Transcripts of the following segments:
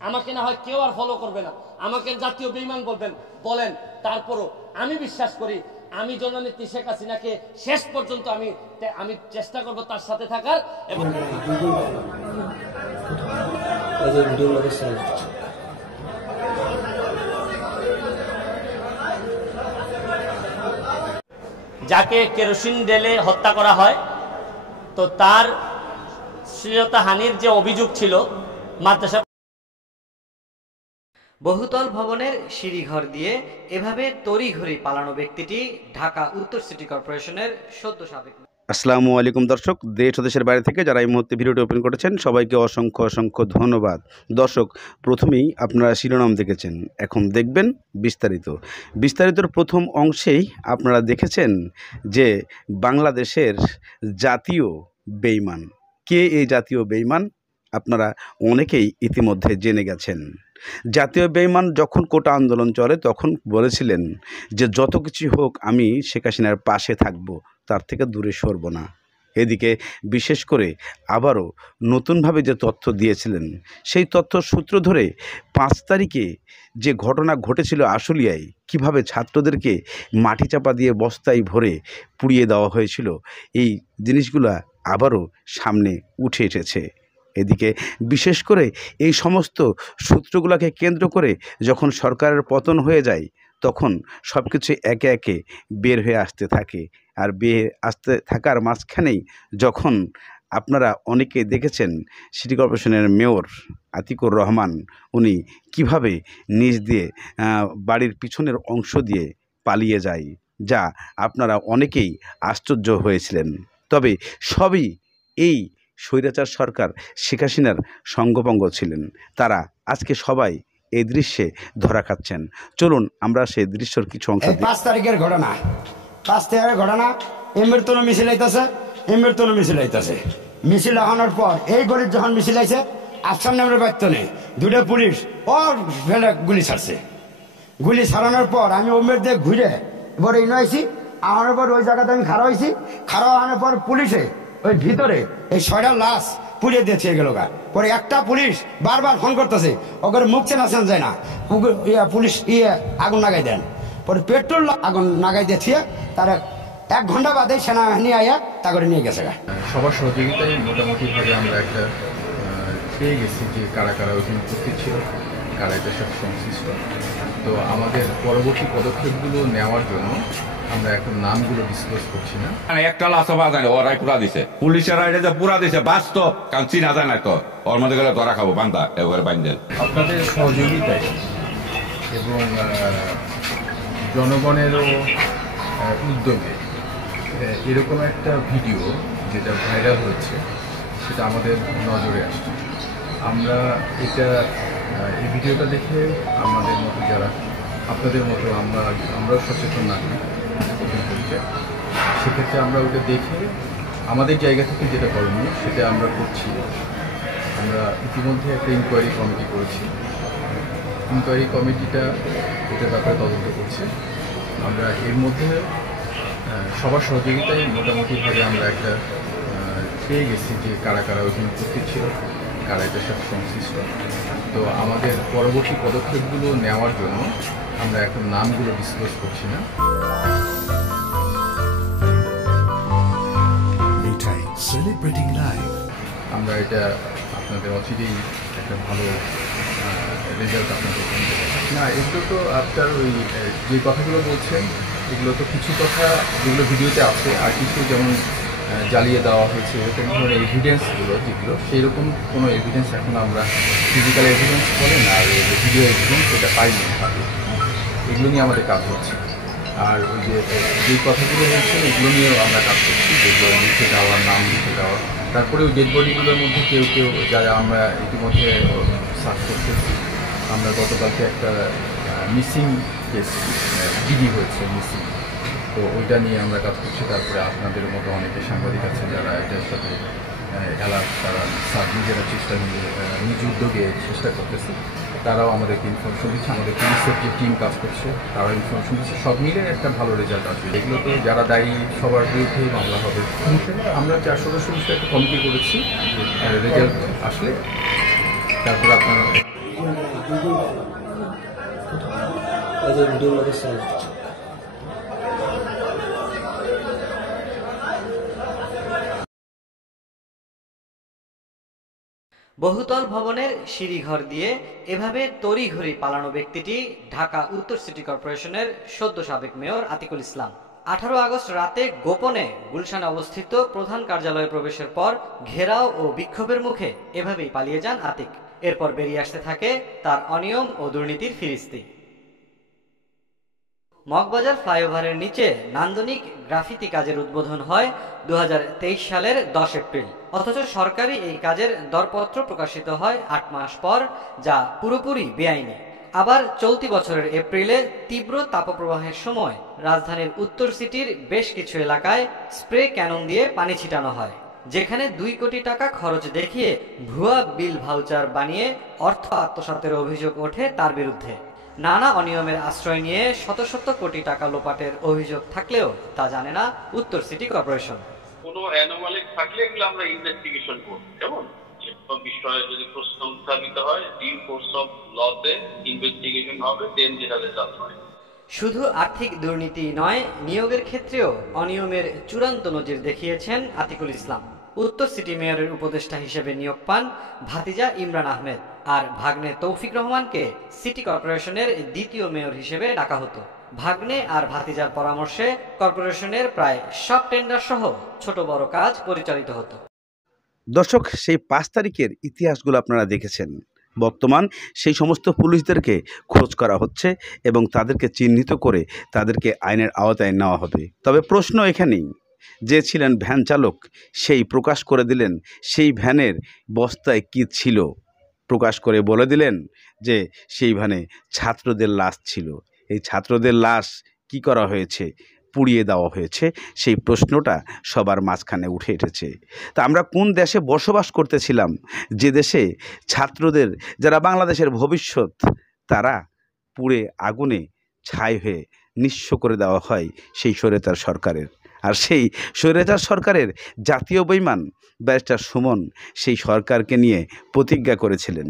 আমাকে না হয় কেউ আর ফলো করবে না, আমাকে জাতীয় বেঈমান বলবেন, বলেন, তারপরও আমি বিশ্বাস করি আমি জননেত্রী শেখ হাসিনাকে শেষ পর্যন্ত আমি চেষ্টা করব তার সাথে থাকার। এবং যাকে কেরোসিন ঢেলে হত্যা করা হয়, তো তার শ্লীলতাহানির যে অভিযোগ ছিল মাদ্রাসা বহুতল ভবনের সিঁড়িঘর দিয়ে এভাবে তড়িঘড়ি পালানো ব্যক্তিটি ঢাকা উত্তর সিটি কর্পোরেশনের সদ্য সাবেক। আসসালামু আলাইকুম দর্শক, দেশ ও দেশের বাইরে থেকে যারা এই মুহূর্তে ভিডিওটি ওপেন করেছেন সবাইকে অসংখ্য অসংখ্য ধন্যবাদ। দর্শক, প্রথমেই আপনারা শিরোনাম দেখেছেন, এখন দেখবেন বিস্তারিতর প্রথম অংশেই আপনারা দেখেছেন যে বাংলাদেশের জাতীয় বেঈমান কে। এই জাতীয় বেঈমান আপনারা অনেকেই ইতিমধ্যে জেনে গেছেন। জাতীয় বেঈমান যখন কোটা আন্দোলন চলে তখন বলেছিলেন যে যত কিছু হোক আমি শেখ হাসিনার পাশে থাকব, তার থেকে দূরে সরব না। এদিকে বিশেষ করে আবারও নতুনভাবে যে তথ্য দিয়েছিলেন সেই তথ্য সূত্র ধরে 5 তারিখে যে ঘটনা ঘটেছিল আশুলিয়ায়, কিভাবে ছাত্রদেরকে মাটি চাপা দিয়ে বস্তায় ভরে পুড়িয়ে দেওয়া হয়েছিল, এই জিনিসগুলো আবারও সামনে উঠে এসেছে। এদিকে বিশেষ করে এই সমস্ত সূত্রগুলোকে কেন্দ্র করে যখন সরকারের পতন হয়ে যায় তখন সব কিছু একে একে বের হয়ে আসতে থাকে। আর বের আসতে থাকার মাঝখানেই যখন আপনারা অনেকে দেখেছেন সিটি কর্পোরেশনের মেয়র আতিকুর রহমান উনি কিভাবে নিজ দিয়ে বাড়ির পিছনের অংশ দিয়ে পালিয়ে যায়, যা আপনারা অনেকেই আশ্চর্য হয়েছিলেন। তবে সবই এই স্বৈরাচার সরকার শেখ হাসিনার সঙ্গপঙ্গ ছিলেন। তারা আজকে সবাই এই দৃশ্যে ধরা খাচ্ছেন। চলুন আমরা সেই দৃশ্যের কিছু অংশ। 5 তারিখের ঘটনা, এমৃত্যুর মিছিল আইতাছে। মিছিল আনার পর এই গরিব যখন মিছিল আইছে, আফসার নামের বাড়িতে 2টা পুলিশ ফেলে গুলি ছাড়ছে। গুলি ছাড়ানোর পর আমি ওমের দিয়ে ঘুরে এবার এই নয়েছি আনার পর ওই জায়গাতে আমি খাড়া হয়েছি। খাড়া আনার পর পুলিশে ওই ভিতরে এই 6টা লাশ পুড়িয়ে দিয়েছে গেল গা। পরে একটা পুলিশ বারবার ফোন করতেছে, ওকে মুখ চেনা যায় না, পুলিশ আগুন লাগাই দেন। পরে পেট্রোল আগুন লাগাই দিয়েছে, তার 1 ঘন্টা বাদে সেনাবাহিনী আয়া তা করে নিয়ে গেছে গা। সবার সহযোগিতায় মোটামুটিভাবে আমরা একটা পেয়ে গেছি যে কারা কারা ওইখানে উপস্থিত ছিল, কারা এটার সাথে সংশ্লিষ্ট। তো আমাদের পরবর্তী পদক্ষেপগুলো নেওয়ার জন্য আমরা এখন নামগুলো ডিসক্লোজ করছি না। একটা লাশ পাওয়া যায় না, ওরাই পুরা দিছে, পুলিশেরা এটা যে পুরা দিছে বাস্তব, কারণ চিনা যায় না তো ওর মধ্যে গেলে ধরা খাবো বান্ধা এবারে বান্ধেন। আপনাদের সহযোগিতায় এবং জনগণেরও উদ্যোগে এরকম একটা ভিডিও যেটা ভাইরাল হচ্ছে সেটা আমাদের নজরে আসছে। আমরা এই ভিডিওটা দেখে আমাদের মতো যারা আপনাদের মতো আমরাও সচেতন নাগরিক, সেক্ষেত্রে আমরা ওটা দেখে আমাদের জায়গা থেকে যেটা করণীয় সেটা আমরা করছি। আমরা ইতিমধ্যে একটা ইনকোয়ারি কমিটি করেছি। ইনকোয়ারি কমিটিটা এটার ব্যাপারে তদন্ত করছে। আমরা এর মধ্যে সবার সহযোগিতায় মোটামুটিভাবে আমরা একটা পেয়ে গেছি যে কারা কারা ওইখানে উপস্থিত ছিল, কারা এটার সাথে সংশ্লিষ্ট। তো আমাদের পরবর্তী পদক্ষেপগুলো নেওয়ার জন্য আমরা এখন নামগুলো ডিসক্লোজ করছি না। আমরা এটা আপনাদের অচিরেই একটা ভালো রেজাল্ট আপনাদের না। এগুলো তো আপনার ওই যে কথাগুলো বলছেন এগুলো তো কিছু কথা যেগুলো ভিডিওতে আছে, আর কিছু যেমন জ্বালিয়ে দেওয়া হয়েছে এরকম ধরনের এভিডেন্সগুলো যেগুলো সেই রকম কোনো এভিডেন্স এখন আমরা ফিজিক্যাল এভিডেন্স বলেন আর ভিডিও এভিডেন্স সেটা পাইনি হাতে। এগুলো নিয়ে আমাদের কাজ হচ্ছে। আর ওই যে কথাগুলো বলছেন এগুলো নিয়েও আমরা কাজ করছি, যেগুলো লিখে দেওয়া, নাম লিখে দেওয়া। তারপরে ওই ডেড বডিগুলোর মধ্যে কেউ যারা আমরা ইতিমধ্যে সার্চ করতেছি। আমরা গতকালকে একটা মিসিং কেস ডিডি হয়েছে মিসিং, তো ওইটা নিয়ে আমরা কাজ করছি। তারপরে আপনাদের মতো অনেকে সাংবাদিক আছেন যারা এটার সাথে তারা নিজেরা নিজ উদ্যোগে চেষ্টা করতেছে, তারাও আমাদেরকে ইনফরমেশন দিচ্ছে। আমাদের পুলিশের যে টিম কাজ করছে তারাও ইনফরমেশন দিচ্ছে। সব মিলে একটা ভালো রেজাল্ট আসবে। এগুলোতে যারা দায়ী সবার বিরুদ্ধে মামলা হবে। আমরা 4 সদস্য একটা কমিটি করেছি, রেজাল্ট আসলে তারপর আপনার বহুতল ভবনের সিঁড়িঘর দিয়ে এভাবে তড়িঘড়ি পালানো ব্যক্তিটি ঢাকা উত্তর সিটি কর্পোরেশনের সদ্য সাবেক মেয়র আতিকুল ইসলাম। 18 আগস্ট রাতে গোপনে গুলশানে অবস্থিত প্রধান কার্যালয়ে প্রবেশের পর ঘেরাও ও বিক্ষোভের মুখে এভাবেই পালিয়ে যান আতিক। এরপর বেরিয়ে আসতে থাকে তার অনিয়ম ও দুর্নীতির ফিরিস্তি। মগবাজার ফ্লাইওভারের নিচে নান্দনিক গ্রাফিতি কাজের উদ্বোধন হয় 2023 সালের 10 এপ্রিল। অথচ সরকারি এই কাজের দরপত্র প্রকাশিত হয় 8 মাস পর, যা পুরোপুরি বেআইনি। আবার চলতি বছরের এপ্রিলে তীব্র তাপপ্রবাহের সময় রাজধানীর উত্তর সিটির বেশ কিছু এলাকায় স্প্রে ক্যানন দিয়ে পানি ছিটানো হয়, যেখানে 2 কোটি টাকা খরচ দেখিয়ে ভুয়া বিল ভাউচার বানিয়ে অর্থ আত্মসাতের অভিযোগ ওঠে তার বিরুদ্ধে। নানা অনিয়মের আশ্রয় নিয়ে শত শত কোটি টাকা লোপাটের অভিযোগ থাকলেও তা জানে না উত্তর সিটি কর্পোরেশন। কোনো অ্যানোমালি থাকলে এগুলো আমরা ইনভেস্টিগেশন করব, যেমন বিষয়ে যদি প্রশ্ন উত্থাপিত হয় ডিউ কোর্স অফ লতে ইনভেস্টিগেশন হবে, দেন যেটা রেজাল্ট হয়। শুধু আর্থিক দুর্নীতি নয়, নিয়োগের ক্ষেত্রেও অনিয়মের চূড়ান্ত নজির দেখিয়েছেন আতিকুল ইসলাম। উত্তর সিটি মেয়রের উপদেষ্টা হিসেবে নিয়োগ পান ভাতিজা ইমরান আহমেদ, আর ভাগ্নে তৌফিক রহমানকে সিটি কর্পোরেশনের দ্বিতীয় মেয়র হিসেবে ডাকা হতো। ভাগ্নে আর ভাতিজার পরামর্শে কর্পোরেশনের প্রায় সব টেন্ডার সহ ছোট বড় কাজ পরিচালিত হতো। দর্শক, সেই 5 তারিখের ইতিহাসগুলো আপনারা দেখেছেন। বর্তমান সেই সমস্ত পুলিশদেরকে খোঁজ করা হচ্ছে এবং তাদেরকে চিহ্নিত করে তাদেরকে আইনের আওতায় নেওয়া হবে। তবে প্রশ্ন এখানেই, যে ছিলেন ভ্যান চালক সেই প্রকাশ করে দিলেন সেই ভ্যানের বস্তায় কি ছিল, প্রকাশ করে বলে দিলেন যে সেই ভ্যানে ছাত্রদের লাশ ছিল। এই ছাত্রদের লাশ কি করা হয়েছে? পুড়িয়ে দেওয়া হয়েছে। সেই প্রশ্নটা সবার মাঝখানে উঠে এসেছে। তা আমরা কোন দেশে বসবাস করতেছিলাম, যে দেশে ছাত্রদের, যারা বাংলাদেশের ভবিষ্যৎ, তারা পুড়ে আগুনে ছাই হয়ে নিঃস্ব করে দেওয়া হয় সেই স্বৈরাচার সরকারের। আর সেই স্বৈরাচার সরকারের জাতীয় বেঈমান ব্যারিস্টার সুমন সেই সরকারকে নিয়ে প্রতিজ্ঞা করেছিলেন।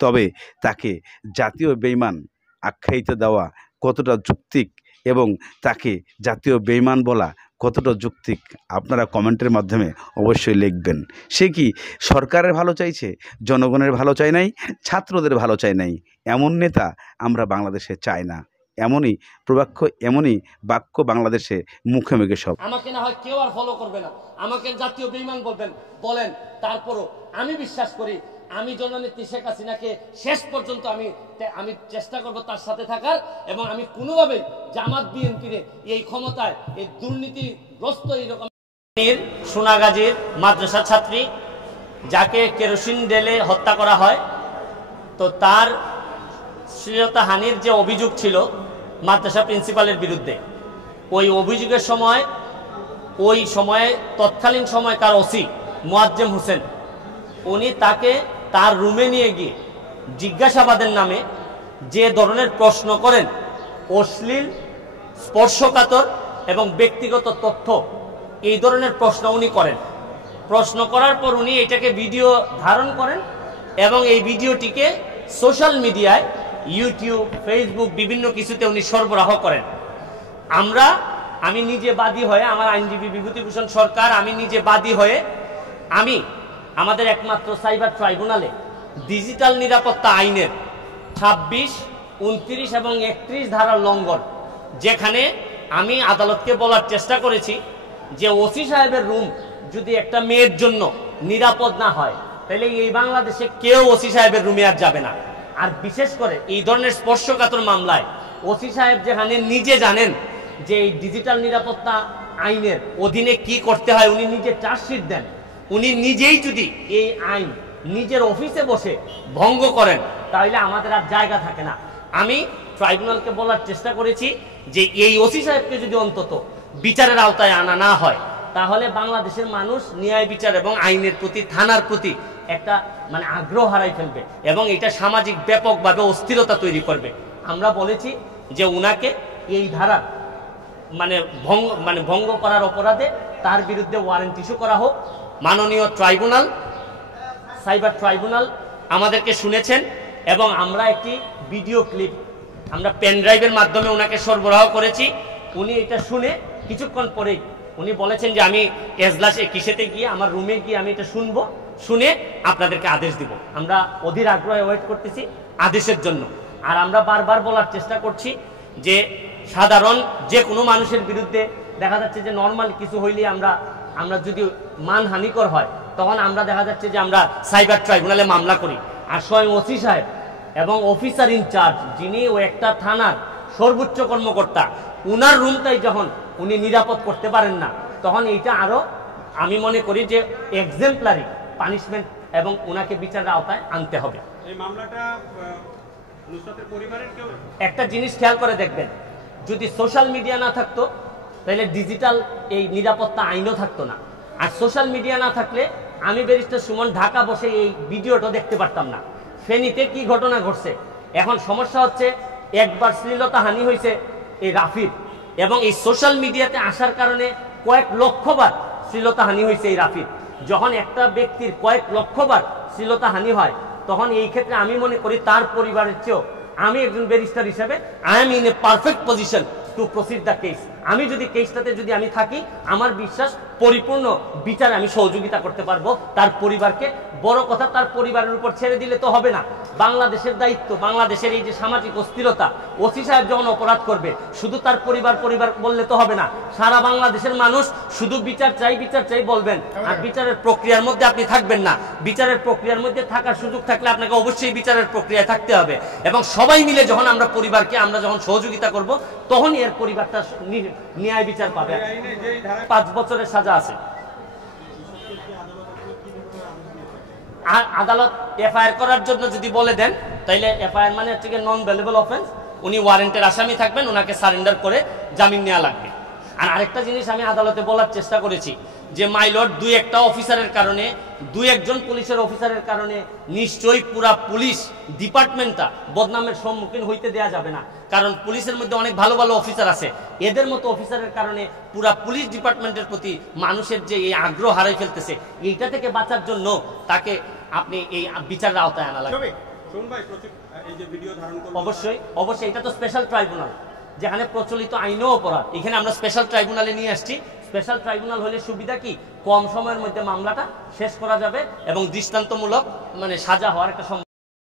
তবে তাকে জাতীয় বেঈমান আখ্যায়িত দেওয়া কতটা যৌক্তিক এবং তাকে জাতীয় বেঈমান বলা কতটা যৌক্তিক, আপনারা কমেন্টের মাধ্যমে অবশ্যই লিখবেন। সে কি সরকারের ভালো চাইছে, জনগণের ভালো চায় নাই, ছাত্রদের ভালো চায় নাই? এমন নেতা আমরা বাংলাদেশে চাই না। এমনই প্রবাক্য, এমনই বাক্য বাংলাদেশে মুখে মুখে সব। আমাকে না হয় কেউ আর ফলো করবে না, আমাকে জাতীয় বেঈমান বলেন, তারপরও আমি বিশ্বাস করি আমি জননেত্রী শেখ হাসিনাকে শেষ পর্যন্ত আমি চেষ্টা করব তার সাথে থাকার, এবং আমি কোনোভাবেই জামাত বিএনপির এই ক্ষমতায় এই দুর্নীতিগ্রস্ত এইরকম সোনাগাজীর মাদ্রাসা ছাত্রী যাকে কেরোসিন ঢেলে হত্যা করা হয়, তো তার শ্লীলতাহানির যে অভিযোগ ছিল মাদ্রাসা প্রিন্সিপালের বিরুদ্ধে, ওই অভিযোগের ওই সময়ে তৎকালীন সময়কার ওসি মোয়াজ্জেম হোসেন, উনি তাকে তার রুমে নিয়ে গিয়ে জিজ্ঞাসাবাদের নামে যে ধরনের প্রশ্ন করেন, অশ্লীল, স্পর্শকাতর এবং ব্যক্তিগত তথ্য, এই ধরনের প্রশ্ন উনি করেন। প্রশ্ন করার পর উনি এটাকে ভিডিও ধারণ করেন এবং এই ভিডিওটিকে সোশ্যাল মিডিয়ায়, ইউটিউব, ফেসবুক, বিভিন্ন কিছুতে উনি সরবরাহ করেন। আমি নিজে বাদী হয়ে, আমার আইনজীবী বিভূতিভূষণ সরকার, আমি নিজে বাদী হয়ে আমাদের একমাত্র সাইবার ট্রাইব্যুনালে ডিজিটাল নিরাপত্তা আইনের 26, 29 এবং 31 ধারার লঙ্ঘন, যেখানে আমি আদালতকে বলার চেষ্টা করেছি যে ওসি সাহেবের রুম যদি একটা মেয়ের জন্য নিরাপদ না হয়, তাহলে এই বাংলাদেশে কেউ ওসি সাহেবের রুমে আর যাবে না। আর বিশেষ করে এই ধরনের স্পর্শকাতর মামলায় ওসি সাহেব যেখানে নিজে জানেন যে এই ডিজিটাল নিরাপত্তা আইনের অধীনে কি করতে হয়, উনি নিজে চার্জশিট দেন, উনি নিজেই যদি এই আইন নিজের অফিসে বসে ভঙ্গ করেন, তাহলে আমাদের আর জায়গা থাকে না। আমি ট্রাইব্যুনালকে বলার চেষ্টা করেছি যে এই ওসি সাহেবকে যদি অন্তত বিচারের আওতায় আনা না হয়, তাহলে বাংলাদেশের মানুষ ন্যায় বিচার এবং আইনের প্রতি, থানার প্রতি একটা আগ্রহ হারাই ফেলবে এবং এটা সামাজিক ব্যাপকভাবে অস্থিরতা তৈরি করবে। আমরা বলেছি যে উনাকে এই ধারা ভঙ্গ করার অপরাধে তার বিরুদ্ধে ওয়ারেন্ট ইস্যু করা হোক। মাননীয় ট্রাইব্যুনাল, সাইবার ট্রাইব্যুনাল আমাদেরকে শুনেছেন এবং আমরা একটি ভিডিও ক্লিপ আমরা পেন ড্রাইভের মাধ্যমে ওনাকে সরবরাহ করেছি। উনি এটা শুনে কিছুক্ষণ পরেই উনি বলেছেন যে আমি এজলাসে কিসেতে গিয়ে আমার রুমে গিয়ে আমি এটা শুনবো, শুনে আপনাদেরকে আদেশ দিব। আমরা অধীর আগ্রহে ওয়েট করতেছি আদেশের জন্য। আর আমরা বারবার বলার চেষ্টা করছি যে সাধারণ যে কোনো মানুষের বিরুদ্ধে দেখা যাচ্ছে যে নর্মাল কিছু হইলে আমরা যদি মানহানিকর হয় তখন আমরা দেখা যাচ্ছে যে আমরা সাইবার ট্রাইব্যুনালে মামলা করি। আর স্বয়ং ওসি সাহেব এবং অফিসার ইনচার্জ যিনি ও একটা থানার সর্বোচ্চ কর্মকর্তা, উনার রুমটাই যখন উনি নিরাপদ করতে পারেন না, তখন এইটা আরো আমি মনে করি যে এক্সাম্পলারি পানিশমেন্ট এবং উনাকে বিচারের আওতায় আনতে হবে। এই মামলাটা নুসরাতের পরিবারের কেউ একটা জিনিস খেয়াল করে দেখবেন, যদি সোশ্যাল মিডিয়া না থাকতো তাহলে ডিজিটাল এই নিরাপত্তা আইনও থাকতো না। আর সোশ্যাল মিডিয়া না থাকলে আমি ব্যারিস্টার সুমন ঢাকা বসে এই ভিডিওটা দেখতে পারতাম না। ফেনীতে কি ঘটনা ঘটছে, এখন সমস্যা হচ্ছে একবার শ্লীলতা হানি হয়েছে এই রাফির, এবং এই সোশ্যাল মিডিয়াতে আসার কারণে কয়েক লক্ষবার শ্লীলতা হানি হয়েছে এই রাফির। যখন একটা ব্যক্তির কয়েক লক্ষবার শ্লীলতা হানি হয় তখন এই ক্ষেত্রে আমি মনে করি তার পরিবারের চেয়েও আমি একজন ব্যারিস্টার হিসেবে I am in a perfect position to proceed the case. আমি যদি কেসটাতে যদি আমি থাকি, আমার বিশ্বাস পরিপূর্ণ বিচারে আমি সহযোগিতা করতে পারবো তার পরিবারকে। বড় কথা, তার পরিবারের উপর ছেড়ে দিলে তো হবে না। বাংলাদেশের দায়িত্ব, বাংলাদেশের এই যে সামাজিক অস্থিরতা, ওসি সাহেব যখন অপরাধ করবে শুধু তার পরিবার বললে তো হবে না, সারা বাংলাদেশের মানুষ শুধু বিচার চাই বলবেন, আর বিচারের প্রক্রিয়ার মধ্যে আপনি থাকবেন না। বিচারের প্রক্রিয়ার মধ্যে থাকার সুযোগ থাকলে আপনাকে অবশ্যই বিচারের প্রক্রিয়ায় থাকতে হবে। এবং সবাই মিলে যখন আমরা পরিবারকে আমরা যখন সহযোগিতা করব, তখনই এর পরিবারটা ন্যায় বিচার পাবে। 5 বছরের সাজা আছে। আর আদালত এফআইআর করার জন্য যদি বলে দেন, তাইলে এফআইআর মানে হচ্ছে নন ভ্যালুয়েবল অফেন্স, উনি ওয়ারেন্টের আসামি থাকবেন, ওনাকে সারেন্ডার করে জামিন নেওয়া লাগবে। আর আরেকটা জিনিস আমি আদালতে বলার চেষ্টা করেছি যে মাইলট দুই একজন পুলিশের অফিসারের কারণে নিশ্চয়ই পুরা পুলিশ ডিপার্টমেন্টটা বদনামের সম্মুখীন হইতে দেয়া যাবে না। কারণ পুলিশের মধ্যে অনেক ভালো ভালো অফিসার আছে, এদের মতো অফিসারের কারণে পুরা পুলিশ ডিপার্টমেন্টের প্রতি মানুষের যে এই আগ্রহ হারাই ফেলতেছে, এইটা থেকে বাঁচার জন্য তাকে আপনি এই বিচারের আওতায় আনা লাগবে। অবশ্যই এটা তো স্পেশাল ট্রাইব্যুনাল, যেখানে প্রচলিত আইনও অপরাধ, এখানে আমরা স্পেশাল ট্রাইব্যুনালে নিয়ে আসছি। স্পেশাল ট্রাইব্যুনাল হলে সুবিধা কি, কম সময়ের মধ্যে মামলাটা শেষ করা যাবে এবং দৃষ্টান্তমূলক সাজা হওয়ার একটা